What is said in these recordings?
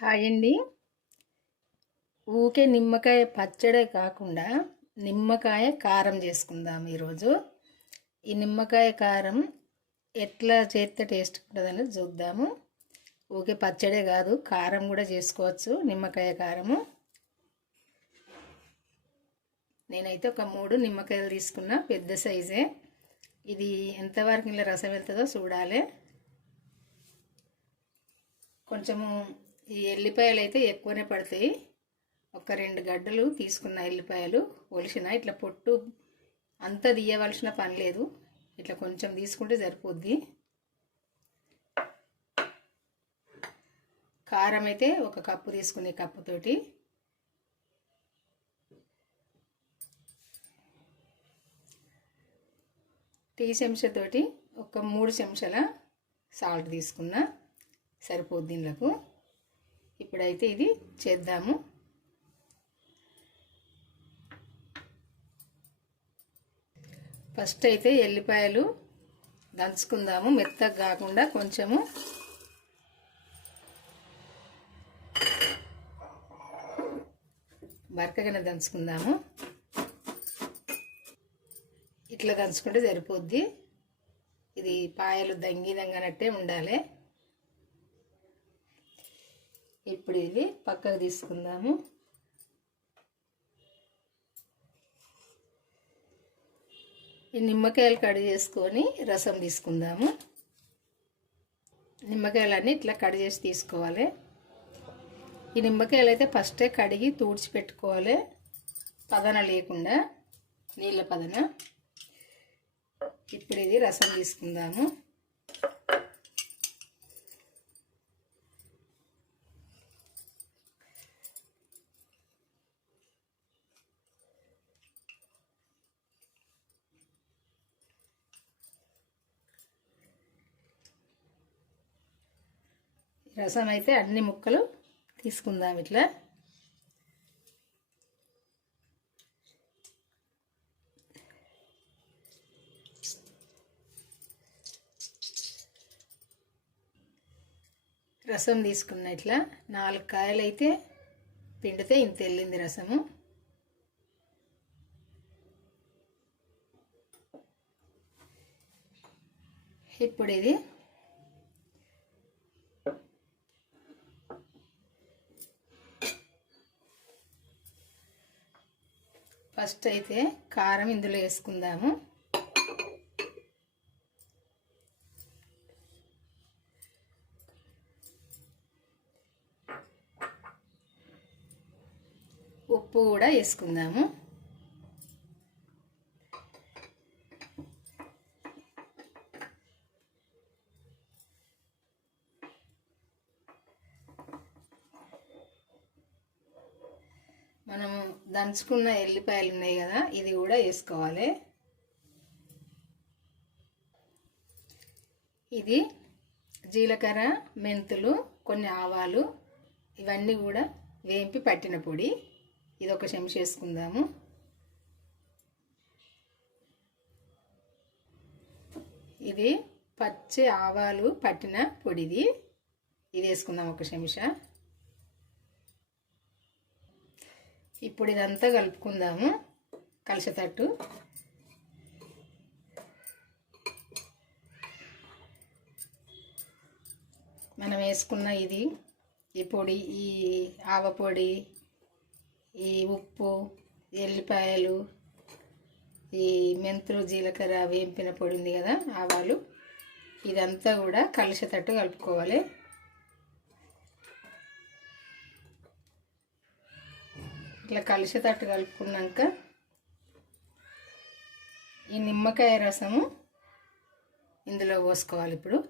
Hi అండి. ఊకే నిమ్మకాయ పచ్చడే కాకుండా నిమ్మకాయ కారం చేసుకుందాం ఈరోజు. ఈ నిమ్మకాయ కారం ఎట్లా చేస్తే టేస్ట్ ఉంటుందని చూద్దాము. ఊకే పచ్చడే కాదు కారం కూడా చేసుకోవచ్చు నిమ్మకాయ కారము. నేనైతే ఒక మూడు నిమ్మకాయలు తీసుకున్న పెద్ద సైజే. ఇది ఎంతవరకు ఇలా రసం వెళ్తుందో చూడాలి. కొంచెము ఈ ఎల్లిపాయలు అయితే ఎక్కువనే పడతాయి. ఒక రెండు గడ్డలు తీసుకున్న ఎల్లిపాయలు ఒలిసిన ఇట్లా పొట్టు అంతా తీయవలసిన పని లేదు. ఇట్లా కొంచెం తీసుకుంటే సరిపోద్ది. కారం అయితే ఒక కప్పు తీసుకునే కప్పుతోటి టీ చెంచాతోటి ఒక మూడు చెంచాల సాల్ట్ తీసుకున్న సరిపోద్ది దీనిలకు ఇప్పుడైతే ఇది చేద్దాము. ఫస్ట్ అయితే ఎల్లిపాయలు దంచుకుందాము మెత్తగా కాకుండా కొంచెము. బరకగానే దంచుకుందాము. ఇట్లా దంచుకుంటే సరిపోద్ది. ఇది పాయలు దంగిదంగానట్టే ఉండాలి. ఇప్పుడు ఇది పక్కకు తీసుకుందాము. ఈ నిమ్మకాయలు కడి చేసుకొని రసం తీసుకుందాము. నిమ్మకాయలన్నీ ఇట్లా కడి చేసి తీసుకోవాలి. ఈ నిమ్మకాయలు అయితే ఫస్టే కడిగి తూడ్చి పెట్టుకోవాలి. పదన లేకుండా నీళ్ళ పదన. ఇప్పుడు ఇది రసం తీసుకుందాము. రసం అయితే అన్ని ముక్కలు తీసుకుందాం ఇట్లా. రసం తీసుకున్న ఇట్లా నాలుగు కాయలు అయితే పిండితే ఇంత వెళ్ళింది రసము. ఇప్పుడు ఇది ఫస్ట్ అయితే కారం ఇందులో వేసుకుందాము. ఉప్పు కూడా వేసుకుందాము మనము దంచుకున్న ఎల్లిపాయలు ఉన్నాయి కదా ఇది కూడా వేసుకోవాలి. ఇది జీలకర్ర మెంతులు కొన్ని ఆవాలు ఇవన్నీ కూడా వేంపి పట్టిన పొడి. ఇది ఒక చెంచ వేసుకుందాము. ఇది పచ్చి ఆవాలు పట్టిన పొడిది. ఇది వేసుకుందాం ఒక చెంచా. ఇప్పుడు ఇదంతా కలుపుకుందాము. కలిసేటట్టు. మనం వేసుకున్న ఇది ఈ పొడి ఈ ఆవ పొడి ఈ ఉప్పు ఎల్లిపాయలు ఈ మెంతులు జీలకర్ర వేంపిన పొడి ఉంది కదా ఆవాలు. ఇదంతా కూడా కలిసేటట్టు కలుపుకోవాలి. ఇట్లా కలిసేటట్టు కలుపుకున్నాక ఈ నిమ్మకాయ రసము ఇందులో పోసుకోవాలి ఇప్పుడు.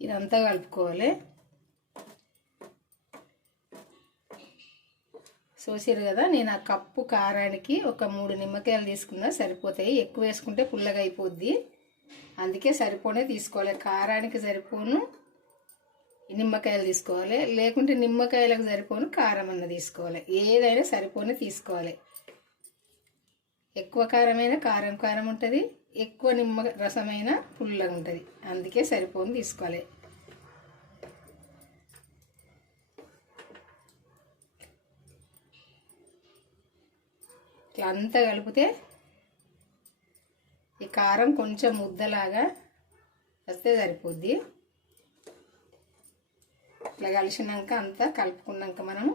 ఇదంతా కలుపుకోవాలి. చూసారు కదా నేను ఆ కప్పు కారానికి ఒక మూడు నిమ్మకాయలు తీసుకున్నా సరిపోతాయి. ఎక్కువ వేసుకుంటే పుల్లగా అయిపోద్ది. అందుకే సరిపోనే తీసుకోవాలి. కారానికి సరిపోను నిమ్మకాయలు తీసుకోవాలి. లేకుంటే నిమ్మకాయలకు సరిపోను కారం అన్న తీసుకోవాలి. ఏదైనా సరిపోని తీసుకోవాలి. ఎక్కువ కారమైన కారం కారం ఉంటుంది ఎక్కువ నిమ్మ రసమైన పుల్లగా ఉంటుంది అందుకే సరిపోని తీసుకోవాలి. అంతా కలిపితే ఈ కారం కొంచెం ముద్దలాగా వస్తే సరిపోద్ది. ఇట్లా కలిసినాక అంతా కలుపుకున్నాక మనం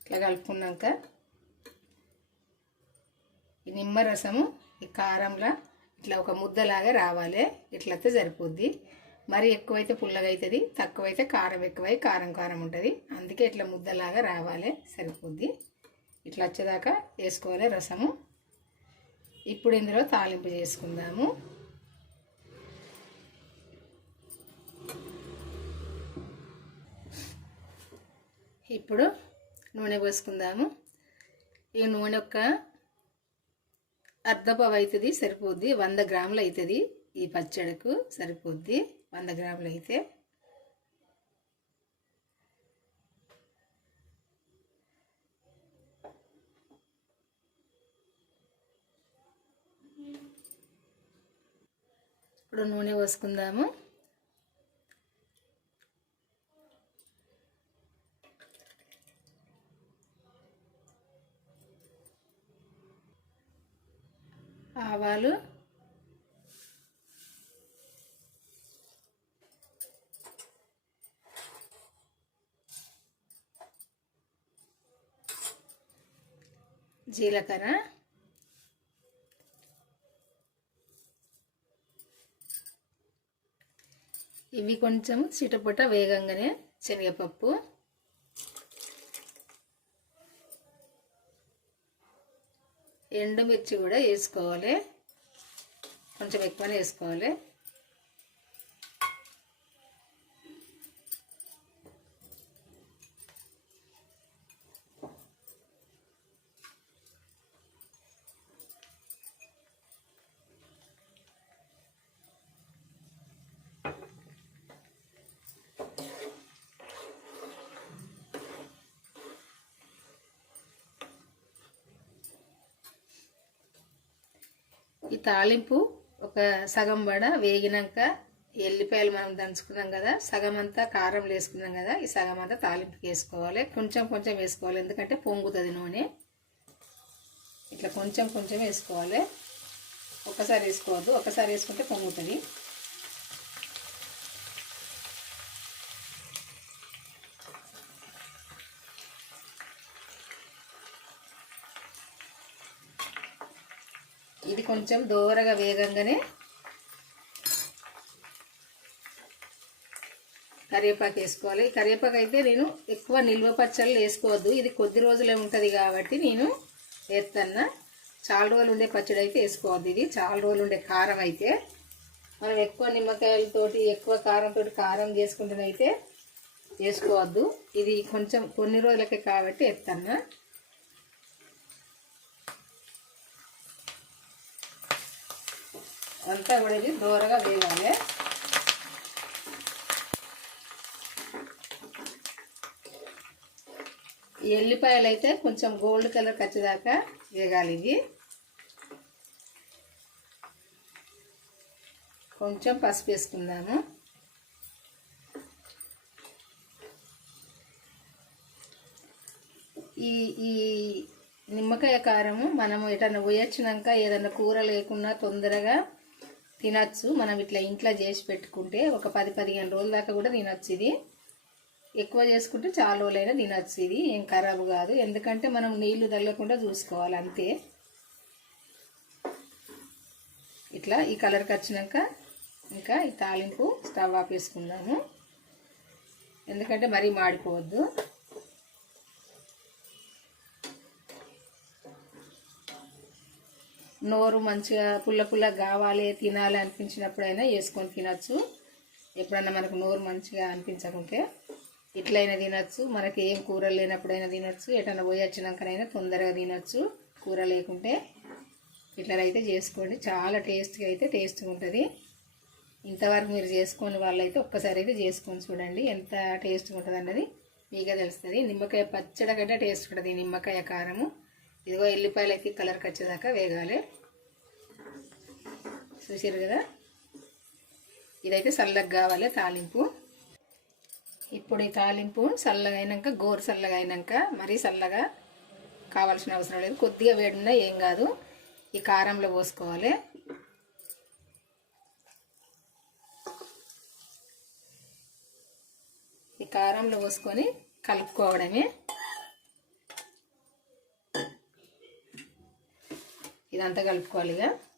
ఇట్లా కలుపుకున్నాక ఈ నిమ్మరసము ఈ కారంలా ఇట్లా ఒక ముద్దలాగా రావాలి ఇట్లయితే సరిపోద్ది. మరి ఎక్కువైతే పుల్లగా అవుతుంది తక్కువైతే కారం ఎక్కువై కారం కారం ఉంటుంది. అందుకే ఇట్లా ముద్దలాగా రావాలి సరిపోద్ది. ఇట్లా వచ్చేదాకా వేసుకోవాలి రసము. ఇప్పుడు ఇందులో తాలింపు చేసుకుందాము. ఇప్పుడు నూనె పోసుకుందాము. ఈ నూనె ఒక అర్ధపవ అవుతుంది సరిపోద్ది. వంద గ్రాములు అవుతుంది ఈ పచ్చడికు సరిపోద్ది. వంద గ్రాములు అయితే. ఇప్పుడు నూనె పోసుకుందాము. ఆవాలు జీలకర్ర. ఇవి కొంచెం చిటపట వేగంగానే శనగపప్పు. ఎండుమిర్చి కూడా వేసుకోవాలి. కొంచెం ఎక్కువనే వేసుకోవాలి. ఈ తాలింపు ఒక సగం వడ వేగినాక ఎల్లిపాయలు మనం దంచుకున్నాం కదా సగం అంతా కారం వేసుకున్నాం కదా ఈ సగం అంతా తాలింపుకి వేసుకోవాలి. కొంచెం కొంచెం వేసుకోవాలి ఎందుకంటే పొంగుతుంది నూనె. ఇట్లా కొంచెం కొంచెం వేసుకోవాలి. ఒకసారి వేసుకోవద్దు ఒకసారి వేసుకుంటే పొంగుతుంది ఇది కొంచెం దూరగా వేగంగానే కరివేపాకు వేసుకోవాలి. కరివేపాకు అయితే నేను ఎక్కువ నిల్వ పచ్చళ్ళు వేసుకోవద్దు. ఇది కొద్ది రోజులే ఉంటుంది కాబట్టి నేను వేస్తాను చాలా రోజులు ఉండే పచ్చడి అయితే వేసుకోవద్దు ఇది. చాలా రోజులు ఉండే కారం అయితే. మనం ఎక్కువ నిమ్మకాయలతోటి ఎక్కువ కారంతో కారం చేసుకుంటేనైతే వేసుకోవద్దు. ఇది కొంచెం కొన్ని రోజులకే కాబట్టి వేస్తాను అంతా కూడా ఇది దూరగా వేయాలి ఈ ఎల్లిపాయలు అయితే కొంచెం గోల్డ్ కలర్ వచ్చేదాకా వేగాలి ఇవి. కొంచెం పసుపు వేసుకుందాము. ఈ ఈ నిమ్మకాయ కారము మనము ఎటన్నా పోయొచ్చినాక ఏదన్నా కూర లేకున్నా తొందరగా తినచ్చు. మనం ఇట్లా ఇంట్లో చేసి పెట్టుకుంటే ఒక పది పదిహేను రోజుల దాకా కూడా తినచ్చు ఇది. ఎక్కువ చేసుకుంటే చాలా రోజులైనా తినచ్చు ఇది. ఏం ఖరాబ్ కాదు. ఎందుకంటే మనం నీళ్ళు తగలకుండా చూసుకోవాలి అంతే. ఇట్లా ఈ కలర్కి వచ్చినాక ఇంకా ఈ తాలింపు స్టవ్ ఆపేసుకుందాము. ఎందుకంటే మరీ మాడిపోవద్దు. నోరు మంచిగా పుల్ల పుల్ల కావాలి తినాలి అనిపించినప్పుడైనా వేసుకొని తినచ్చు. ఎప్పుడైనా మనకు నోరు మంచిగా అనిపించకుంటే ఇట్లయినా తినచ్చు. మనకి ఏం కూర లేనప్పుడైనా తినచ్చు. ఎటన్నా పోయి వచ్చినాకనైనా తొందరగా తినచ్చు. కూర లేకుంటే ఇట్లా అయితే చేసుకోండి. చాలా టేస్ట్గా అయితే టేస్ట్గా ఉంటుంది. ఇంతవరకు మీరు చేసుకొని వాళ్ళైతే ఒక్కసారి అయితే చేసుకొని చూడండి ఎంత టేస్ట్గా ఉంటుంది అన్నది మీకే తెలుస్తుంది. నిమ్మకాయ పచ్చడి కంటే టేస్ట్ ఉంటుంది నిమ్మకాయ కారము. ఇదిగో ఎల్లిపాయలు అయితే కలర్కి వచ్చేదాకా వేగాలి. చూసారు కదా? ఇదైతే చల్లగా కావాలి తాలింపు. ఇప్పుడు ఈ తాలింపు చల్లగా అయినాక గోరు చల్లగా అయినాక మరీ చల్లగా కావాల్సిన అవసరం లేదు. కొద్దిగా వేడినా ఏం కాదు. ఈ కారంలో పోసుకోవాలి. ఈ కారంలో పోసుకొని కలుపుకోవడమే. ఇదంతా కలుపుకోవాలి ఇక.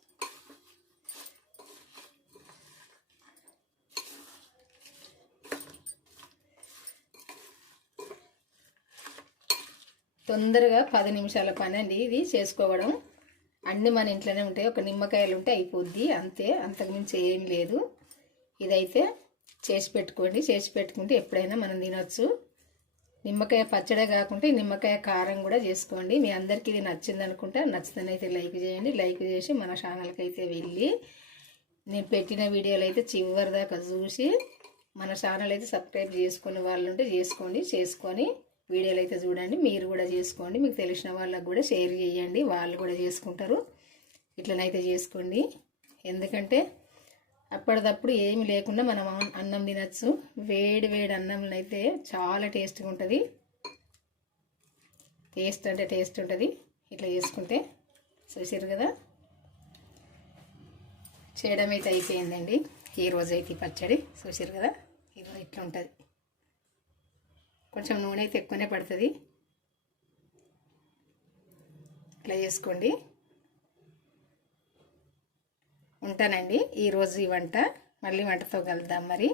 తొందరగా పది నిమిషాల పని అండి ఇది చేసుకోవడం. అన్నీ మన ఇంట్లోనే ఉంటాయి. ఒక నిమ్మకాయలు ఉంటే అయిపోద్ది. అంతే. అంతకుమించి ఏం లేదు. ఇదైతే చేసి పెట్టుకోండి. చేసి పెట్టుకుంటే ఎప్పుడైనా మనం తినొచ్చు. నిమ్మకాయ పచ్చడే కాకుండా నిమ్మకాయ కారం కూడా చేసుకోండి. మీ అందరికీ ఇది నచ్చింది అనుకుంటే. నచ్చిందనైతే లైక్ చేయండి. లైక్ చేసి మన ఛానల్కి అయితే వెళ్ళి నేను పెట్టిన వీడియోలు అయితే చివరి దాకా చూసి మన ఛానల్ అయితే సబ్స్క్రైబ్ చేసుకునే వాళ్ళు ఉంటే చేసుకోండి. చేసుకొని వీడియోలు అయితే చూడండి మీరు కూడా చేసుకోండి మీకు తెలిసిన వాళ్ళకు కూడా షేర్ చేయండి వాళ్ళు కూడా చేసుకుంటారు. ఇట్లనైతే చేసుకోండి. ఎందుకంటే అప్పటిదప్పుడు ఏమి లేకుండా మనం అన్నం తినచ్చు. వేడి వేడి అన్నంలైతే అయితే చాలా టేస్ట్గా ఉంటుంది. టేస్ట్ అంటే టేస్ట్ ఉంటుంది. ఇట్లా చేసుకుంటే చూసారు కదా? చేయడం అయితే అయిపోయిందండి. ఈ రోజు అయితే ఈ పచ్చడి చూసారు కదా? ఇది ఇట్లా ఉంటుంది కొంచెం నూనె అయితే ఎక్కువనే పడుతుంది. ఇట్లా చేసుకోండి. ఉంటానండి. ఈరోజు ఈ వంట. మళ్ళీ వంటతో కలుద్దాం మరి.